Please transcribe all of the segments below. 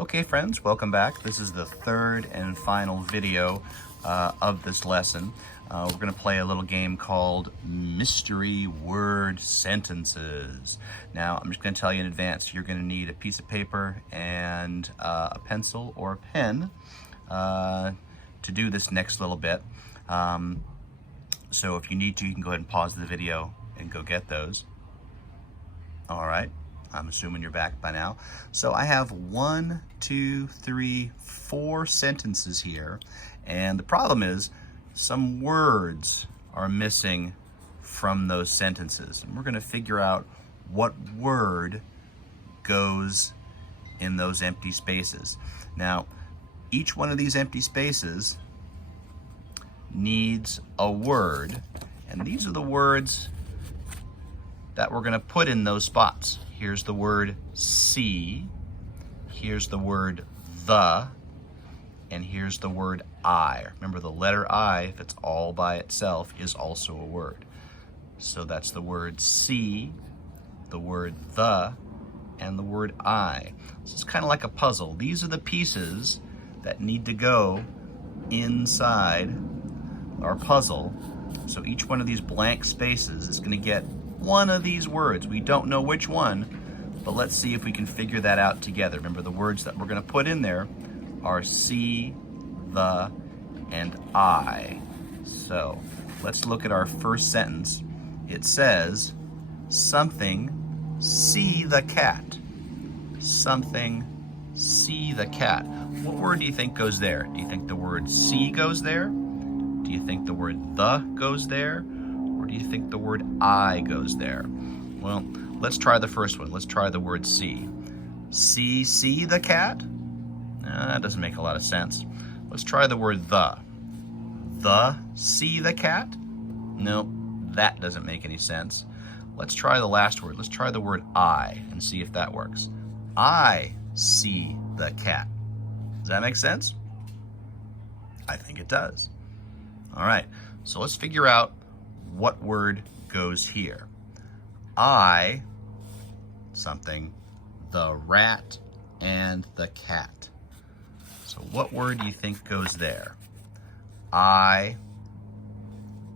Okay friends, welcome back. This is the third and final video of this lesson. We're going to play a little game called Mystery Word Sentences. Now, I'm just going to tell you in advance, you're going to need a piece of paper and a pencil or a pen to do this next little bit. So if you need to, you can go ahead and pause the video and go get those. All right. I'm assuming you're back by now. So I have 1, 2, 3, 4 sentences here. And the problem is some words are missing from those sentences. And we're going to figure out what word goes in those empty spaces. Now, each one of these empty spaces needs a word. And these are the words that we're going to put in those spots. Here's the word see, here's the word the, and here's the word I. Remember, the letter I, if it's all by itself, is also a word. So that's the word see, the word the, and the word I. This is kind of like a puzzle. These are the pieces that need to go inside our puzzle. So each one of these blank spaces is going to get one of these words. We don't know which one, but let's see if we can figure that out together. Remember, the words that we're going to put in there are see, the, and I. So let's look at our first sentence. It says, something see the cat. Something see the cat. What word do you think goes there? Do you think the word see goes there? Do you think the word the goes there? Or do you think the word I goes there? Well, let's try the first one. Let's try the word see. See the cat? That doesn't make a lot of sense. Let's try the word the. The see the cat? No, that doesn't make any sense. Let's try the last word. Let's try the word I and see if that works. I see the cat. Does that make sense? I think it does. All right, so let's figure out what word goes here. I, something, the rat, and the cat. So what word do you think goes there? I,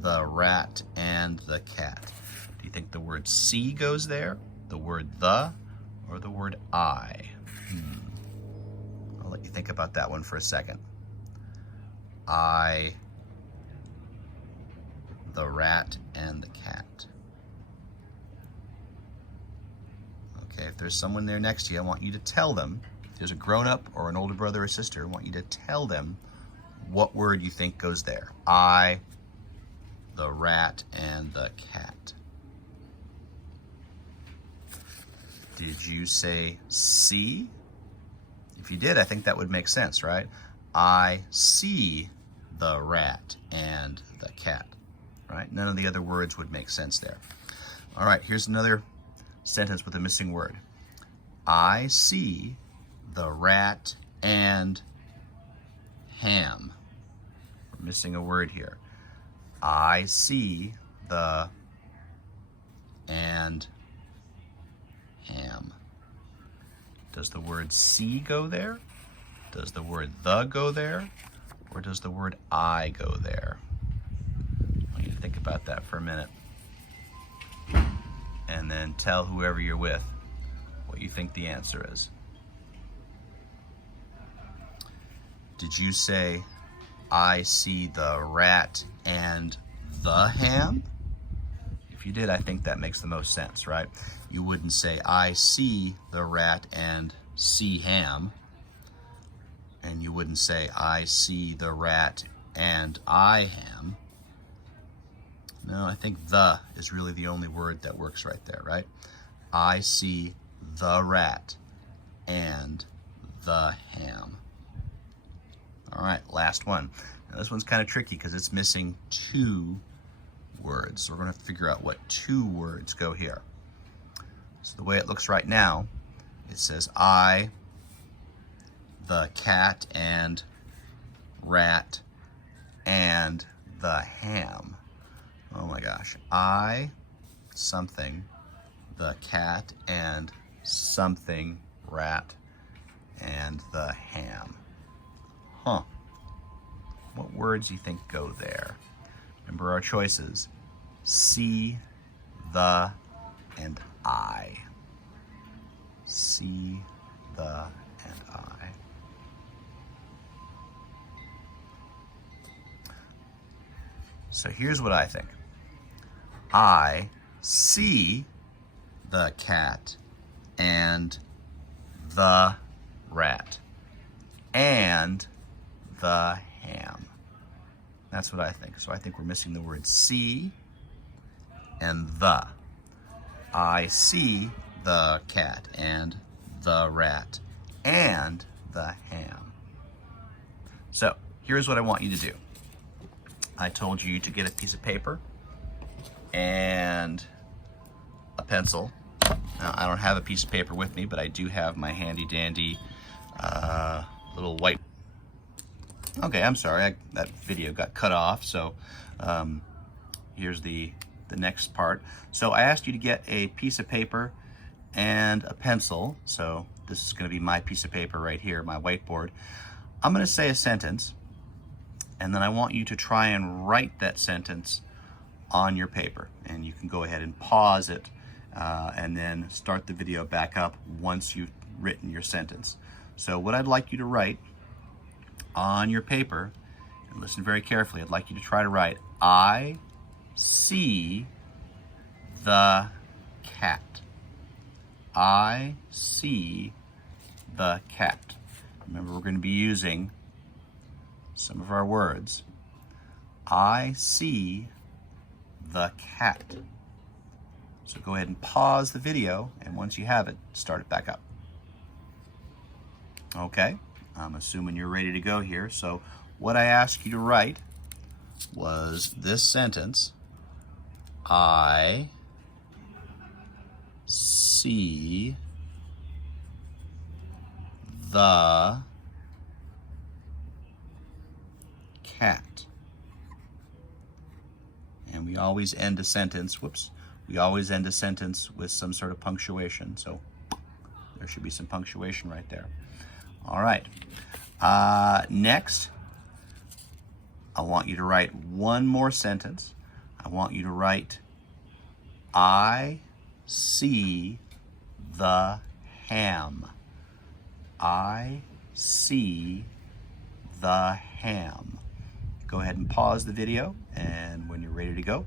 the rat, and the cat. Do you think the word see goes there, the word the, or the word I? I'll let you think about that one for a second. I, the rat, and the cat. Okay, if there's someone there next to you, I want you to tell them, if there's a grown-up or an older brother or sister, I want you to tell them what word you think goes there. I, the rat, and the cat. Did you say see? If you did, I think that would make sense, right? I see the rat and the cat. Right? None of the other words would make sense there. All right, here's another sentence with a missing word. I see the rat and ham. We're missing a word here. I see the and ham. Does the word see go there? Does the word the go there? Or does the word I go there? Think about that for a minute. And then tell whoever you're with what you think the answer is. Did you say, I see the rat and the ham? If you did, I think that makes the most sense, right? You wouldn't say, I see the rat and see ham. And you wouldn't say, I see the rat and I ham. No, I think the is really the only word that works right there, right? I see the rat and the ham. All right, last one. Now this one's kind of tricky because it's missing 2 words. So we're going to figure out what 2 words go here. So the way it looks right now, it says I, the cat and rat, and the ham. Oh my gosh. I, something, the cat, and something, rat, and the ham. Huh. What words do you think go there? Remember our choices: see, the, and I. See, the, and I. So here's what I think. I see the cat and the rat and the ham. That's what I think. So I think we're missing the word see and the. I see the cat and the rat and the ham. So here's what I want you to do. I told you to get a piece of paper and a pencil. Now, I don't have a piece of paper with me, but I do have my handy dandy little white. Okay, I'm sorry, that video got cut off, so here's the next part. So I asked you to get a piece of paper and a pencil. So this is going to be my piece of paper right here, my whiteboard. I'm going to say a sentence, and then I want you to try and write that sentence on your paper. And you can go ahead and pause it and then start the video back up once you've written your sentence. So what I'd like you to write on your paper, and listen very carefully, I'd like you to try to write, I see the cat. I see the cat. Remember, we're going to be using some of our words. I see the cat. So go ahead and pause the video, and once you have it, start it back up. Okay, I'm assuming you're ready to go here. So what I asked you to write was this sentence: I see the cat. And we always end a sentence, we always end a sentence with some sort of punctuation. So there should be some punctuation right there. All right. Next, I want you to write one more sentence. I want you to write, I see the ham. I see the ham. Go ahead and pause the video, and when you're ready to go,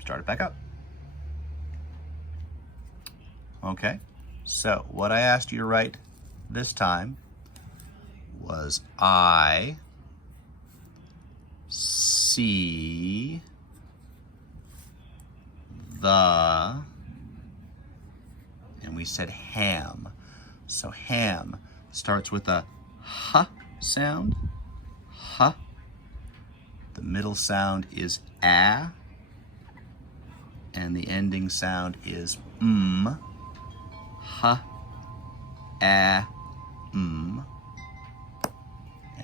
start it back up. Okay, so what I asked you to write this time was, I see the, and we said ham. So ham starts with a h sound, h. The middle sound is a, and the ending sound is h, a, and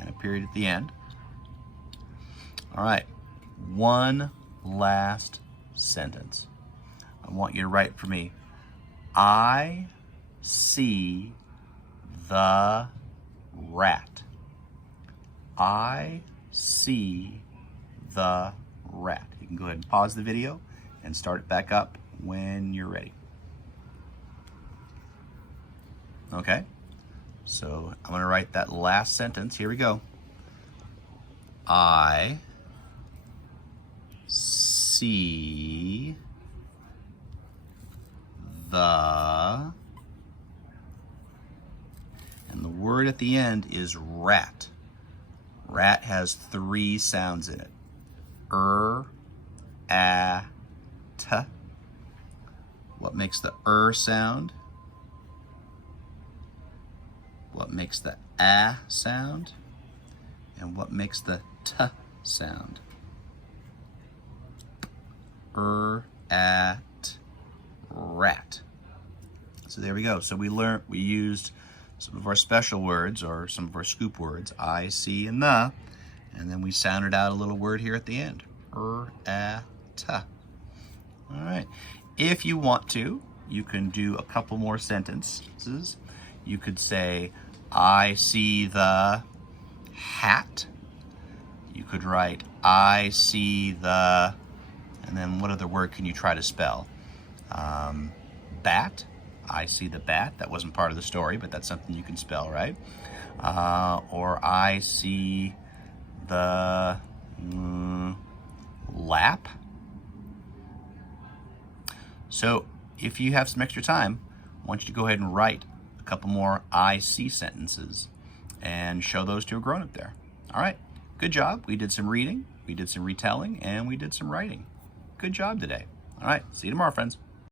a period at the end. All right, one last sentence. I want you to write for me, I see the rat. I see the rat. You can go ahead and pause the video and start it back up when you're ready. Okay, so I'm going to write that last sentence. Here we go. I see the, and the word at the end is rat. Rat has 3 sounds in it. A, t. What makes the sound? What makes the a sound? And what makes the t sound? At, rat. So there we go. So we used some of our special words, or some of our scoop words, I, see, and the, and then we sounded out a little word here at the end. At. All right. If you want to, you can do a couple more sentences. You could say, I see the hat. You could write, I see the, and then what other word can you try to spell? Bat. I see the bat. That wasn't part of the story, but that's something you can spell, right? Or I see the lap. So if you have some extra time, I want you to go ahead and write a couple more I see sentences and show those to a grown-up there. All right, good job. We did some reading, we did some retelling, and we did some writing. Good job today. All right, see you tomorrow, friends.